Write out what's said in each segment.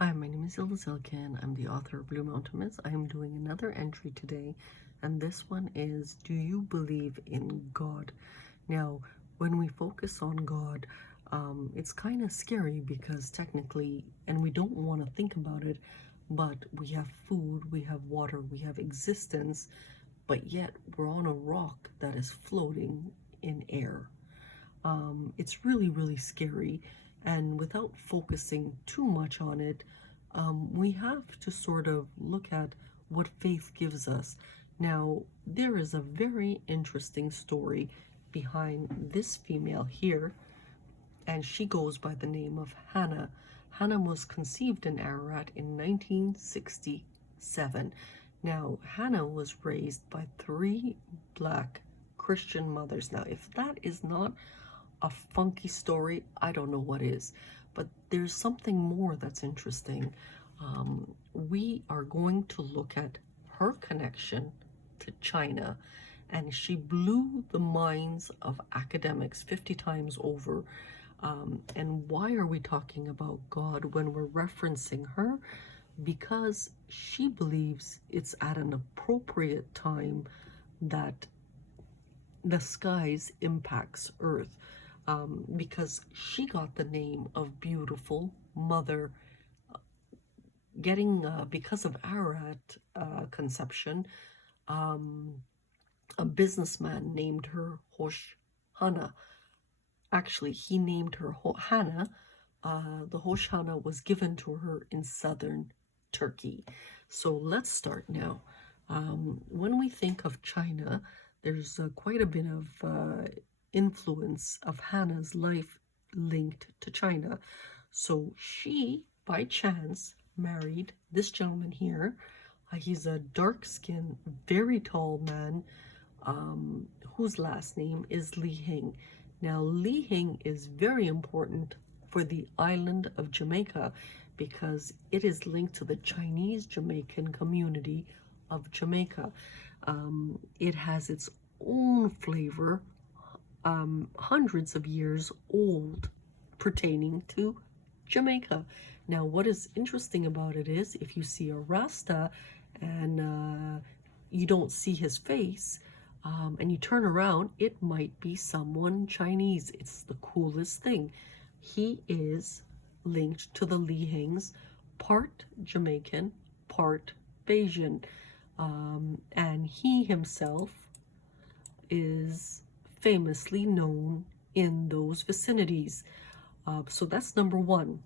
Hi, my name is Ilda Zilkin. I'm the author of Blue Mountain Myths. I am doing another entry today, and this one is, do you believe in God? Now, when we focus on God, it's kind of scary because technically, and we don't want to think about it, but we have food, we have water, we have existence, but yet we're on a rock that is floating in air. It's really, really scary. And without focusing too much on it, we have to sort of look at what faith gives us. Now, there is a very interesting story behind this female here, and she goes by the name of Hanna. Hanna was conceived in Ararat in 1967. Now, Hanna was raised by 3 black Christian mothers. Now, if that is not a funky story, I don't know what is. But there's something more that's interesting. We are going to look at her connection to China, and she blew the minds of academics 50 times over. And why are we talking about God when we're referencing her? Because she believes it's at an appropriate time that the skies impacts Earth, because she got the name of Beautiful Mother, getting because of Ararat conception. A businessman named her Hosh Hanna. Actually, he named her Hanna. The Hosh Hanna was given to her in southern Turkey. So let's start now. When we think of China, there's quite a bit of influence of Hannah's life linked to China. So she, by chance, married this gentleman here. He's a dark-skinned, very tall man, whose last name is Leehing. Now, Leehing is very important for the island of Jamaica because it is linked to the Chinese Jamaican community of Jamaica. It has its own flavor, hundreds of years old, pertaining to Jamaica. Now, what is interesting about it is if you see a Rasta and you don't see his face, and you turn around, it might be someone Chinese. It's the coolest thing. He is linked to the Leehings, part Jamaican, part Bayesian. And he himself is famously known in those vicinities. So that's number one.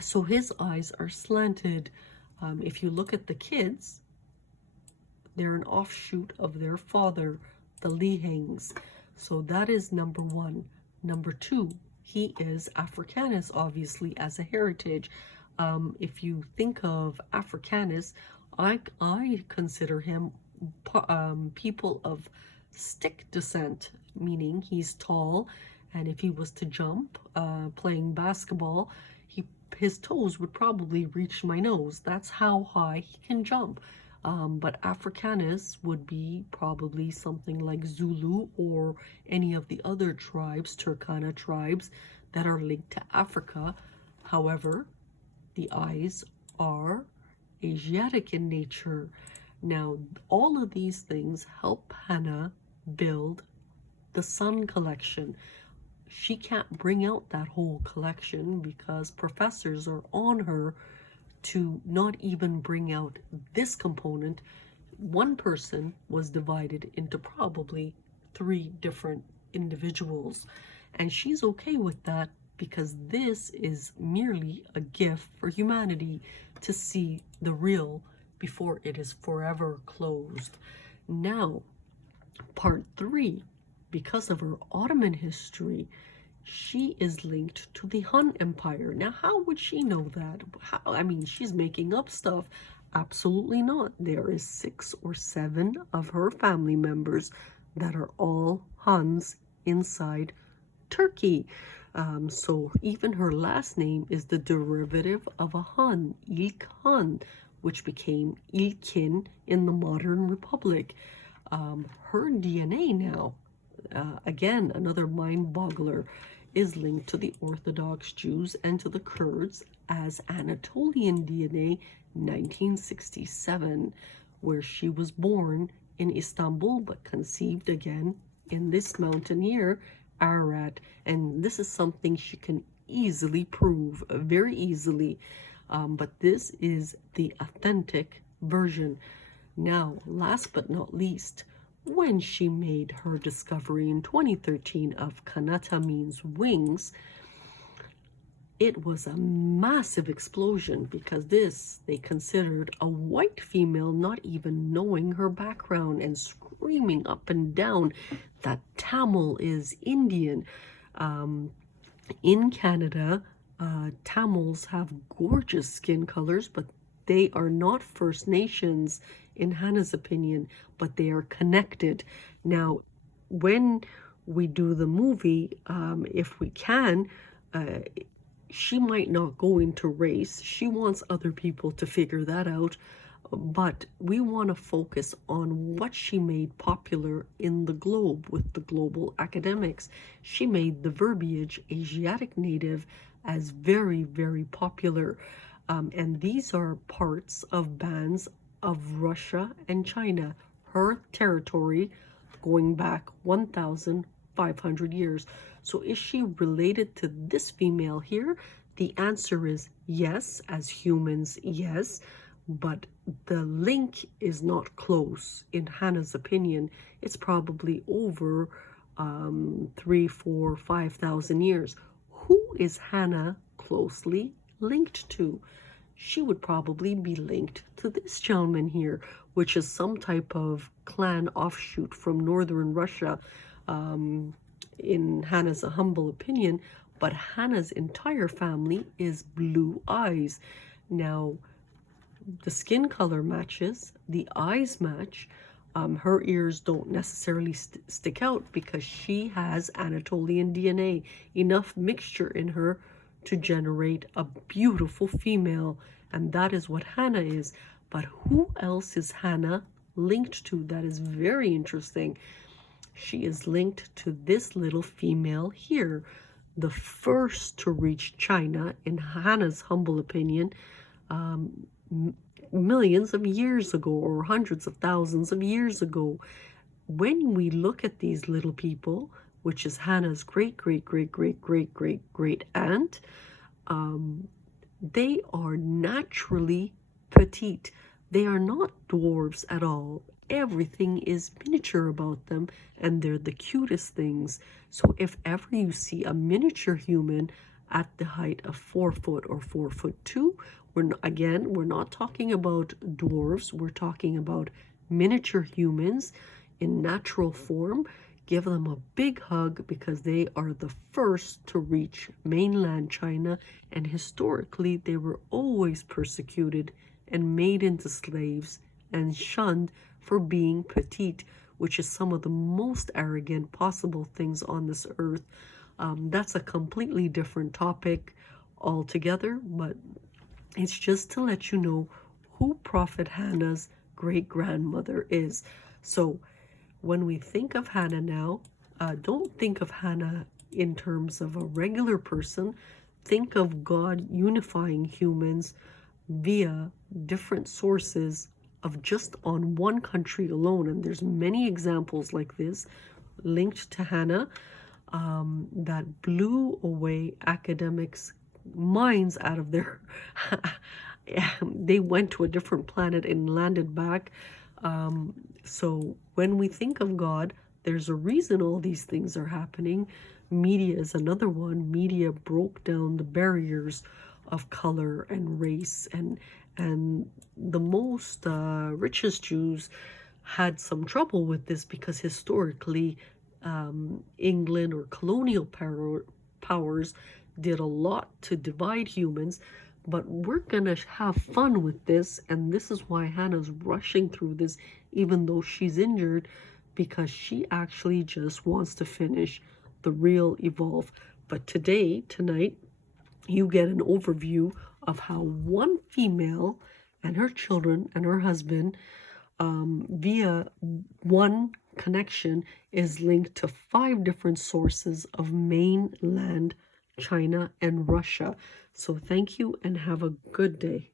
So his eyes are slanted. If you look at the kids, they're an offshoot of their father, the Leehings. So that is number one. Number two, he is Afrikanis, obviously, as a heritage. If you think of Afrikanis, I consider him people of stick descent, meaning he's tall, and if he was to jump playing basketball, his toes would probably reach my nose. That's how high he can jump. But Afrikanis would be probably something like Zulu or any of the other tribes, Turkana tribes, that are linked to Africa. However, the eyes are Asiatic in nature. Now, all of these things help Hanna build the Sun collection. She can't bring out that whole collection because professors are on her to not even bring out this component. One person was divided into probably 3 different individuals, and she's okay with that because this is merely a gift for humanity to see the real before it is forever closed. Now, part 3, because of her Ottoman history, she is linked to the Hun Empire. Now, how would she know that? I mean, she's making up stuff. Absolutely not. There is 6 or 7 of her family members that are all Huns inside Turkey. So even her last name is the derivative of a Hun, İlk Hun, which became İlkin in the modern republic. Her DNA now, again, another mind boggler, is linked to the Orthodox Jews and to the Kurds as Anatolian DNA 1967, where she was born in Istanbul but conceived again in this mountain here, Ararat. And this is something she can easily prove, very easily. But this is the authentic version. Now, last but not least, when she made her discovery in 2013 of Kanata means wings, it was a massive explosion because this they considered a white female, not even knowing her background and screaming up and down that Tamil is Indian. In Canada, Tamils have gorgeous skin colors, but they are not First Nations in Hanna's opinion, but they are connected. Now, when we do the movie, if we can, she might not go into race. She wants other people to figure that out. But we want to focus on what she made popular in the globe with the global academics. She made the verbiage Asiatic native as very, very popular. And these are parts of bands of Russia and China, her territory going back 1,500 years. So is she related to this female here? The answer is yes, as humans, yes. But the link is not close. In Hanna's opinion, it's probably over 3, 4, 5,000 years. Who is Hanna closely linked to? She would probably be linked to this gentleman here, which is some type of clan offshoot from northern Russia, in Hanna's humble opinion. But Hanna's entire family is blue eyes. Now, the skin color matches, the eyes match. Her ears don't necessarily stick out because she has Anatolian DNA, enough mixture in her to generate a beautiful female, and that is what Hanna is. But who else is Hanna linked to? That is very interesting. She is linked to this little female here, the first to reach China, in Hanna's humble opinion, millions of years ago, or hundreds of thousands of years ago. When we look at these little people, which is Hanna's great aunt, they are naturally petite. They are not dwarves at all. Everything is miniature about them, and they're the cutest things. So if ever you see a miniature human at the height of 4 foot or 4'2", we're not talking about dwarves. We're talking about miniature humans in natural form. Give them a big hug because they are the first to reach mainland China, and historically they were always persecuted and made into slaves and shunned for being petite, which is some of the most arrogant possible things on this earth. That's a completely different topic altogether, but it's just to let you know who Prophet Hanna's great-grandmother is. So when we think of Hanna now, don't think of Hanna in terms of a regular person. Think of God unifying humans via different sources of just on one country alone. And there's many examples like this linked to Hanna that blew away academics' minds out of their they went to a different planet and landed back. So when we think of God, there's a reason all these things are happening. Media is another one. Media broke down the barriers of color and race, and the most richest Jews had some trouble with this because historically England or colonial powers did a lot to divide humans. But we're gonna have fun with this, and this is why Hanna's rushing through this even though she's injured, because she actually just wants to finish the real evolve. But tonight, you get an overview of how one female and her children and her husband, via one connection is linked to 5 different sources of mainland China and Russia. So thank you and have a good day.